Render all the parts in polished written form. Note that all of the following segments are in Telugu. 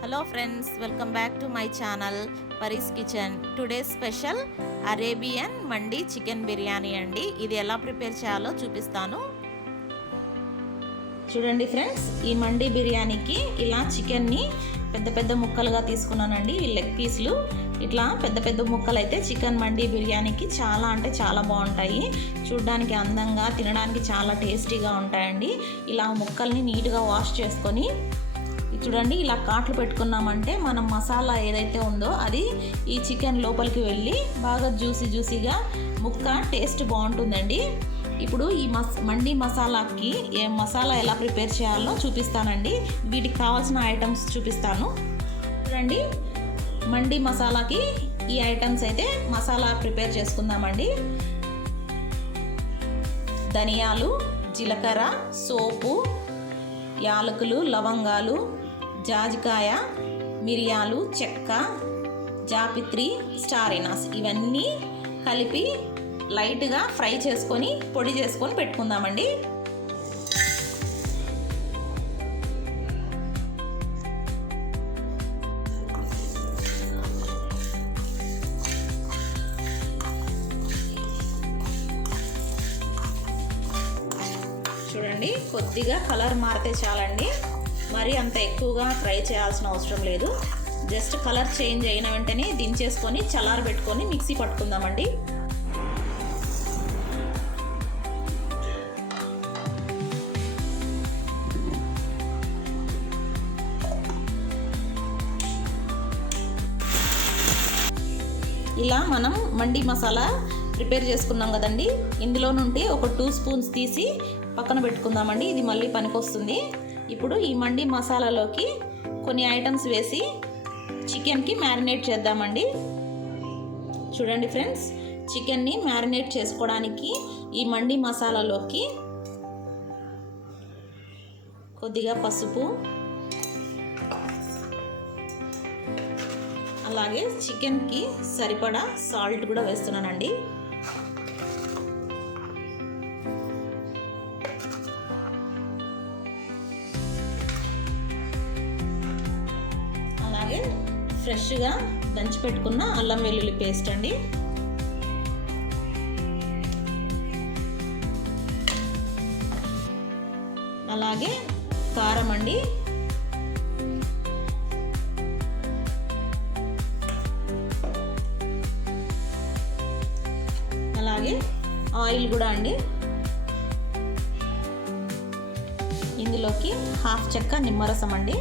Hello friends, welcome back to my channel Pari's kitchen. Today special Arabian mandi chicken biryani అండి. ఇది ఎలా ప్రిపేర్ చేయాలో చూపిస్తాను. చూడండి ఫ్రెండ్స్, ఈ మండి బిర్యానీకి ఇలా చికెన్ని పెద్ద పెద్ద ముక్కలుగా తీసుకున్నానండి. ఈ లెగ్ పీస్లు ఇట్లా పెద్ద పెద్ద ముక్కలు అయితే చికెన్ మండి బిర్యానీకి చాలా అంటే చాలా బాగుంటాయి. చూడడానికి అందంగా, తినడానికి చాలా టేస్టీగా ఉంటాయండి. ఇలా ముక్కల్ని నీట్గా వాష్ చేసుకొని చూడండి, ఇలా కాట్లు పెట్టుకున్నామంటే మనం మసాలా ఏదైతే ఉందో అది ఈ చికెన్ లోపలికి వెళ్ళి బాగా జ్యూసీగా ముక్క టేస్ట్ బాగుంటుందండి. ఇప్పుడు ఈ మండి మసాలాకి మసాలా ఎలా ప్రిపేర్ చేయాలో చూపిస్తానండి. వీటికి కావాల్సిన ఐటమ్స్ చూపిస్తాను. చూడండి, మండి మసాలాకి ఈ ఐటమ్స్ అయితే మసాలా ప్రిపేర్ చేసుకుందామండి. ధనియాలు, జీలకర్ర, సోపు, యాలకులు, లవంగాలు, జాజికాయ, మిరియాలు, చెక్క, జాపిత్రి, స్టార్ ఇనాస్ ఇవన్నీ కలిపి లైట్గా ఫ్రై చేసుకొని పొడి చేసుకొని పెట్టుకుందామండి. చూడండి, కొద్దిగా కలర్ మారితే చాలండి. మరి అంత ఎక్కువగా ఫ్రై చేయాల్సిన అవసరం లేదు. జస్ట్ కలర్ చేంజ్ అయిన వెంటనే దించేసుకొని చల్లారబెట్టుకొని మిక్సీ పట్టుకుందామండి. ఇలా మనం మండి మసాలా ప్రిపేర్ చేసుకున్నాం కదండి. ఇందులో నుండి ఒక 2 స్పూన్స్ తీసి పక్కన పెట్టుకుందామండి. ఇది మళ్ళీ పనికొస్తుంది. ఇప్పుడు ఈ మండి మసాలాలోకి కొన్ని ఐటమ్స్ వేసి చికెన్కి మ్యారినేట్ చేద్దామండి. చూడండి ఫ్రెండ్స్, చికెన్ని మ్యారినేట్ చేసుకోవడానికి ఈ మండి మసాలాలోకి కొద్దిగా పసుపు, అలాగే చికెన్కి సరిపడా సాల్ట్ కూడా వేస్తున్నానండి. అలాగే ఫ్రెష్గా దంచి పెట్టుకున్న అల్లం వెల్లుల్లి పేస్ట్ అండి. అలాగే కారం అండి. అలాగే ఆయిల్ కూడా అండి. ఇందులోకి 1/2 చెక్క నిమ్మరసం అండి.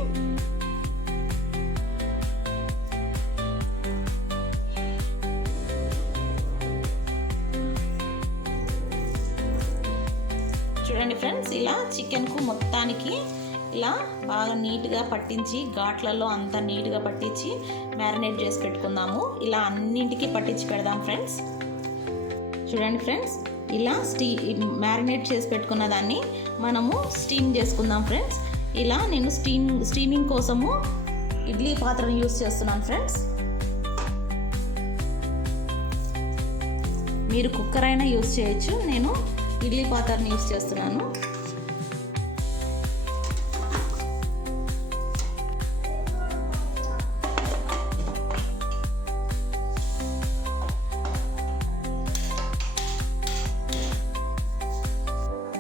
చూడండి ఫ్రెండ్స్, ఇలా చికెన్కు మొత్తానికి ఇలా బాగా నీట్గా పట్టించి ఘాట్లలో అంతా నీట్గా పట్టించి మ్యారినేట్ చేసి పెట్టుకుందాము. ఇలా అన్నింటికి పట్టించి పెడదాం ఫ్రెండ్స్. చూడండి ఫ్రెండ్స్, ఇలా మ్యారినేట్ చేసి పెట్టుకున్న దాన్ని మనము స్టీమ్ చేసుకుందాం ఫ్రెండ్స్. ఇలా నేను స్టీమింగ్ కోసము ఇడ్లీ పాత్రను యూస్ చేస్తున్నాను ఫ్రెండ్స్. మీరు కుక్కర్ అయినా యూస్ చేయొచ్చు. నేను ఇడ్లీ పాత్రని యూస్ చేస్తున్నాను.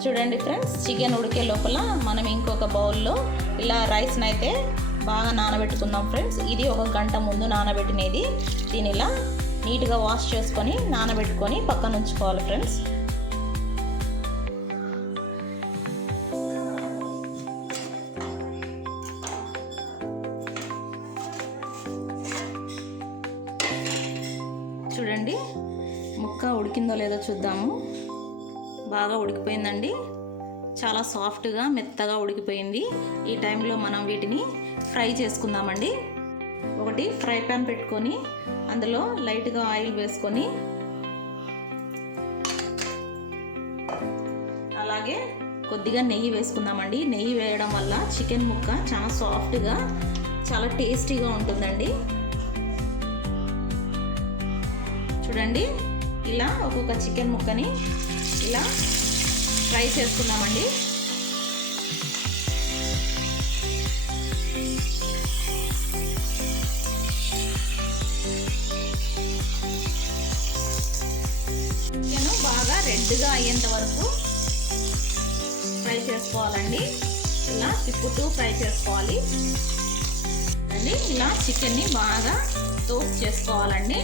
చూడండి ఫ్రెండ్స్, చికెన్ ఉడికే లోపల మనం ఇంకొక బౌల్లో ఇలా రైస్ని అయితే బాగా నానబెట్టుకుందాం ఫ్రెండ్స్. ఇది 1 గంట ముందు నానబెట్టినది. దీని ఇలా నీట్గా వాష్ చేసుకొని నానబెట్టుకొని పక్కన ఉంచుకోవాలి ఫ్రెండ్స్. చూడండి, ముక్క ఉడికిందో లేదో చూద్దాము. బాగా ఉడికిపోయిందండి. చాలా సాఫ్ట్గా మెత్తగా ఉడికిపోయింది. ఈ టైంలో మనం వీటిని ఫ్రై చేసుకుందామండి. ఒకటి ఫ్రై ప్యాన్ పెట్టుకొని అందులో లైట్గా ఆయిల్ వేసుకొని అలాగే కొద్దిగా నెయ్యి వేసుకుందామండి. నెయ్యి వేయడం వల్ల చికెన్ ముక్క చాలా సాఫ్ట్గా చాలా టేస్టీగా ఉంటుందండి. చూడండి, ఇలా ఒక్కొక్క చికెన్ ముక్కని ఇలా ఫ్రై చేసుకుందామండి. రెడ్గా అయ్యేంత వరకు ఫ్రై చేసుకోవాలండి. ఇలా తిప్పుతూ ఫ్రై చేసుకోవాలి అండి. ఇలా చికెన్ని బాగా టోస్ట్ చేసుకోవాలండి.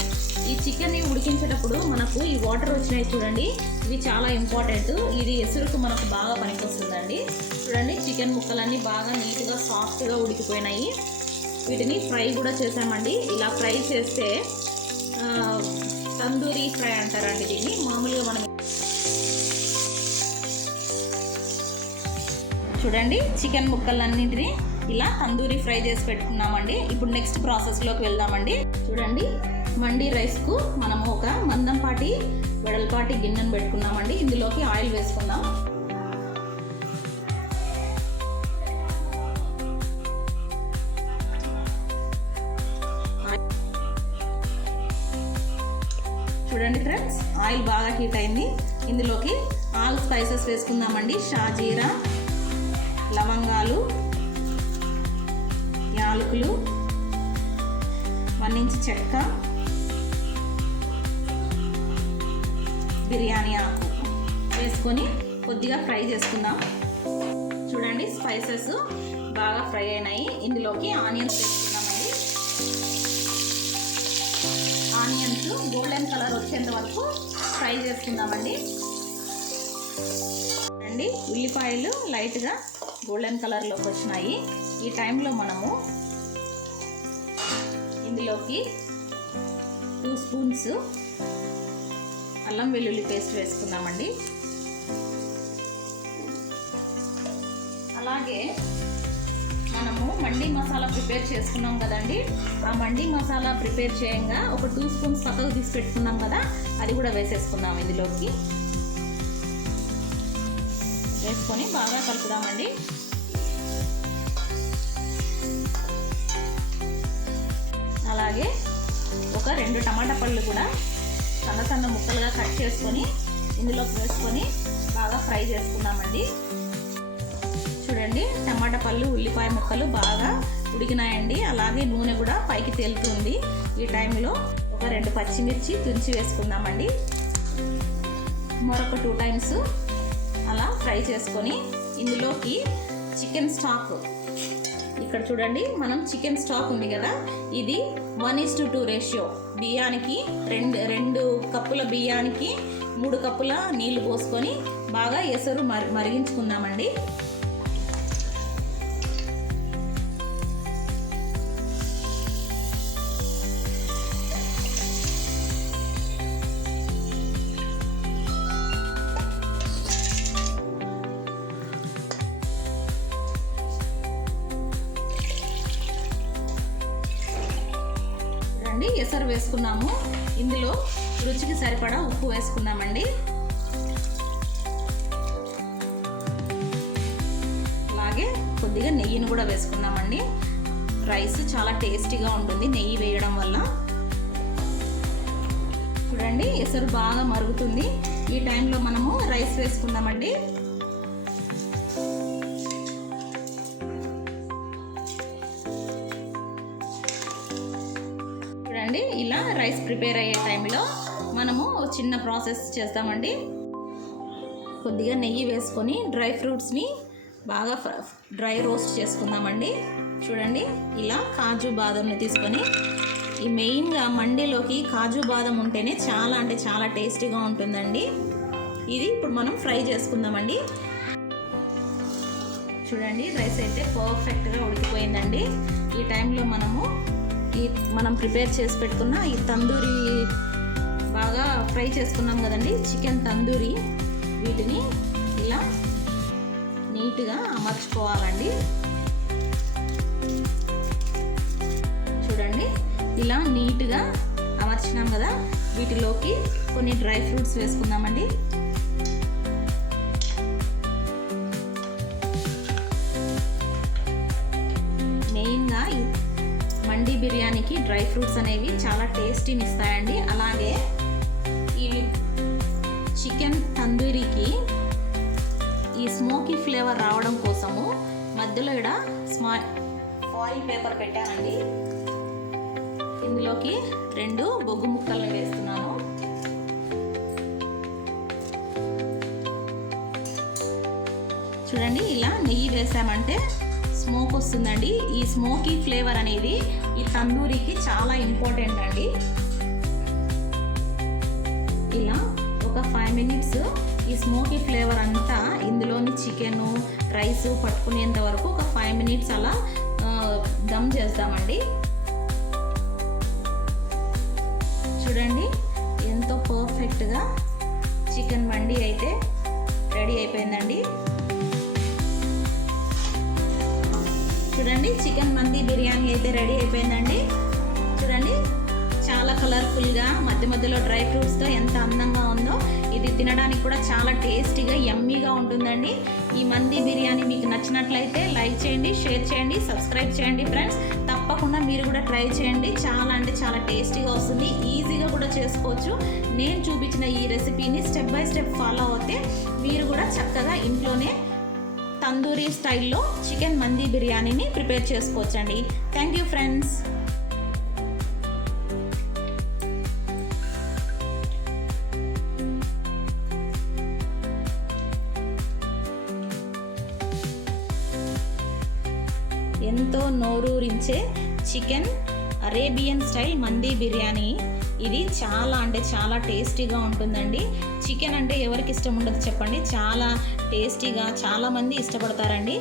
ఈ చికెన్ని ఉడికించేటప్పుడు మనకు ఈ వాటర్ వచ్చినాయి చూడండి, ఇవి చాలా ఇంపార్టెంట్. ఇది ఎసురుకు మనకు బాగా పనికొస్తుందండి. చూడండి, చికెన్ ముక్కలన్నీ బాగా నీట్గా సాఫ్ట్గా ఉడికిపోయినాయి. వీటిని ఫ్రై కూడా చేసామండి. ఇలా ఫ్రై చేస్తే తందూరి ఫ్రై అంటారండి దీన్ని. మామూలుగా మనం చూడండి, చికెన్ ముక్కలన్నింటినీ ఇలా తందూరి ఫ్రై చేసి పెట్టుకున్నామండి. ఇప్పుడు నెక్స్ట్ ప్రాసెస్లోకి వెళ్దామండి. చూడండి, మండి రైస్కు మనము ఒక మందంపాటి వెడల్పాటి గిన్నెను పెట్టుకున్నామండి. ఇందులోకి ఆయిల్ వేసుకుందాం. చూడండి ఫ్రెండ్స్, ఆయిల్ బాగా హీట్ అయింది. ఇందులోకి ఆల్ స్పైసెస్ వేసుకుందామండి. షాజీరా, లవంగాలు, యాలకులు, 1 ఇంచ్ చెక్క, బిర్యానీ ఆకు వేసుకొని కొద్దిగా ఫ్రై చేసుకుందాం. చూడండి, స్పైసెస్ బాగా ఫ్రై అయినాయి. ఇందులోకి ఆనియన్స్ వేసుకుందామండి. ఆనియన్స్ గోల్డెన్ కలర్ వచ్చేంత వరకు ఫ్రై చేసుకుందామండి. అండి, ఉల్లిపాయలు లైట్గా గోల్డెన్ కలర్లోకి వచ్చినాయి. ఈ టైంలో మనము ఇందులోకి 2 స్పూన్స్ అల్లం వెల్లుల్లి పేస్ట్ వేసుకుందామండి. అలాగే మనము మండి మసాలా ప్రిపేర్ చేసుకున్నాం కదండి, ఆ మండి మసాలా ప్రిపేర్ చేయంగా ఒక 2 స్పూన్స్ పక్కకు తీసి పెట్టుకున్నాం కదా, అది కూడా వేసేసుకుందాం. ఇందులోకి వేసుకొని బాగా కలుపుదామండి. అలాగే ఒక 2 టమాటా పళ్ళు కూడా సన్న సన్న ముక్కలుగా కట్ చేసుకొని ఇందులోకి వేసుకొని బాగా ఫ్రై చేసుకుందామండి. చూడండి, టమాటా పళ్ళు, ఉల్లిపాయ ముక్కలు బాగా ఉడికినాయండి. అలాగే నూనె కూడా పైకి తేలుతుంది. ఈ టైంలో ఒక 2 పచ్చిమిర్చి తుంచి వేసుకుందామండి. మరొక 2 టైమ్స్ అలా ఫ్రై చేసుకొని ఇందులోకి చికెన్ స్టాక్, ఇక్కడ చూడండి మనం చికెన్ స్టాక్ ఉంది కదా, ఇది 1:2 రేషియో. బియ్యానికి 2 కప్పుల బియ్యానికి 3 కప్పుల నీళ్లు పోసుకొని బాగా ఎసరు మరిగించుకుందామండి. ఎసరు వేసుకున్నాము. ఇందులో రుచికి సరిపడా ఉప్పు వేసుకున్నామండి. అలాగే కొద్దిగా నెయ్యిని కూడా వేసుకున్నామండి. రైస్ చాలా టేస్టీగా ఉంటుంది నెయ్యి వేయడం వల్ల. చూడండి, ఎసరు బాగా మరుగుతుంది. ఈ టైంలో మనము రైస్ వేసుకుందామండి. ఇలా రైస్ ప్రిపేర్ అయ్యే టైంలో మనము చిన్న ప్రాసెస్ చేస్తామండి. కొద్దిగా నెయ్యి వేసుకొని డ్రై ఫ్రూట్స్ని బాగా డ్రై రోస్ట్ చేసుకుందామండి. చూడండి, ఇలా కాజు బాదంని తీసుకొని, ఈ మెయిన్గా మండీలోకి కాజు బాదం ఉంటేనే చాలా అంటే చాలా టేస్టీగా ఉంటుందండి. ఇది ఇప్పుడు మనం ఫ్రై చేసుకుందామండి. చూడండి, రైస్ అయితే పర్ఫెక్ట్గా ఉడికిపోయిందండి. ఈ టైంలో మనం ప్రిపేర్ చేసి పెట్టుకున్న ఈ తందూరి బాగా ఫ్రై చేసుకున్నాం కదండి, చికెన్ తందూరి, వీటిని ఇలా నీట్గా అమర్చుకోవాలండి. చూడండి, ఇలా నీట్గా అమర్చినాం కదా, వీటిలోకి కొన్ని డ్రై ఫ్రూట్స్ వేసుకుందామండి. మెయిన్గా మండి బిర్యానీకి డ్రై ఫ్రూట్స్ అనేవి చాలా టేస్టీని ఇస్తాయండి. అలాగే ఈ చికెన్ తందూరికి ఈ స్మోకీ ఫ్లేవర్ రావడం కోసము మధ్యలో ఇక్కడ ఫాయిల్ పేపర్ పెట్టానండి. ఇందులోకి 2 బొగ్గు ముక్కల్ని వేస్తున్నాను. చూడండి ఇలా నెయ్యి వేసామంటే స్మోక్ వస్తుందండి. ఈ స్మోకీ ఫ్లేవర్ అనేది ఈ తందూరికి చాలా ఇంపార్టెంట్ అండి. ఇలా ఒక 5 మినిట్స్ ఈ స్మోకీ ఫ్లేవర్ అంతా ఇందులోని చికెను రైస్ పట్టుకునేంత వరకు ఒక 5 మినిట్స్ అలా దమ్ చేద్దామండి. చూడండి ఎంతో పర్ఫెక్ట్గా చికెన్ మండి అయితే రెడీ అయిపోయిందండి. చూడండి చికెన్ మండి బిర్యానీ అయితే రెడీ అయిపోయిందండి. చూడండి చాలా కలర్ఫుల్గా మధ్య మధ్యలో డ్రై ఫ్రూట్స్తో ఎంత అందంగా ఉందో. ఇది తినడానికి కూడా చాలా టేస్టీగా యమ్మీగా ఉంటుందండి. ఈ మండి బిర్యానీ మీకు నచ్చినట్లయితే లైక్ చేయండి, షేర్ చేయండి, సబ్స్క్రైబ్ చేయండి ఫ్రెండ్స్. తప్పకుండా మీరు కూడా ట్రై చేయండి. చాలా అంటే చాలా టేస్టీగా వస్తుంది. ఈజీగా కూడా చేసుకోవచ్చు. నేను చూపించిన ఈ రెసిపీని స్టెప్ బై స్టెప్ ఫాలో అవుతే మీరు కూడా చక్కగా ఇంట్లోనే తందూరీ స్టైల్లో చికెన్ మండి బిర్యానీని ప్రిపేర్ చేసుకోవచ్చండి. Thank you friends. ఎంతో నోరూరించే చికెన్ అరేబియన్ స్టైల్ మండి బిర్యానీ. ఇది చాలా అంటే చాలా టేస్టీగా ఉంటుందండి. చికెన్ అంటే ఎవరికి ఇష్టం ఉండదు చెప్పండి. చాలా టేస్టీగా చాలామంది ఇష్టపడతారండి.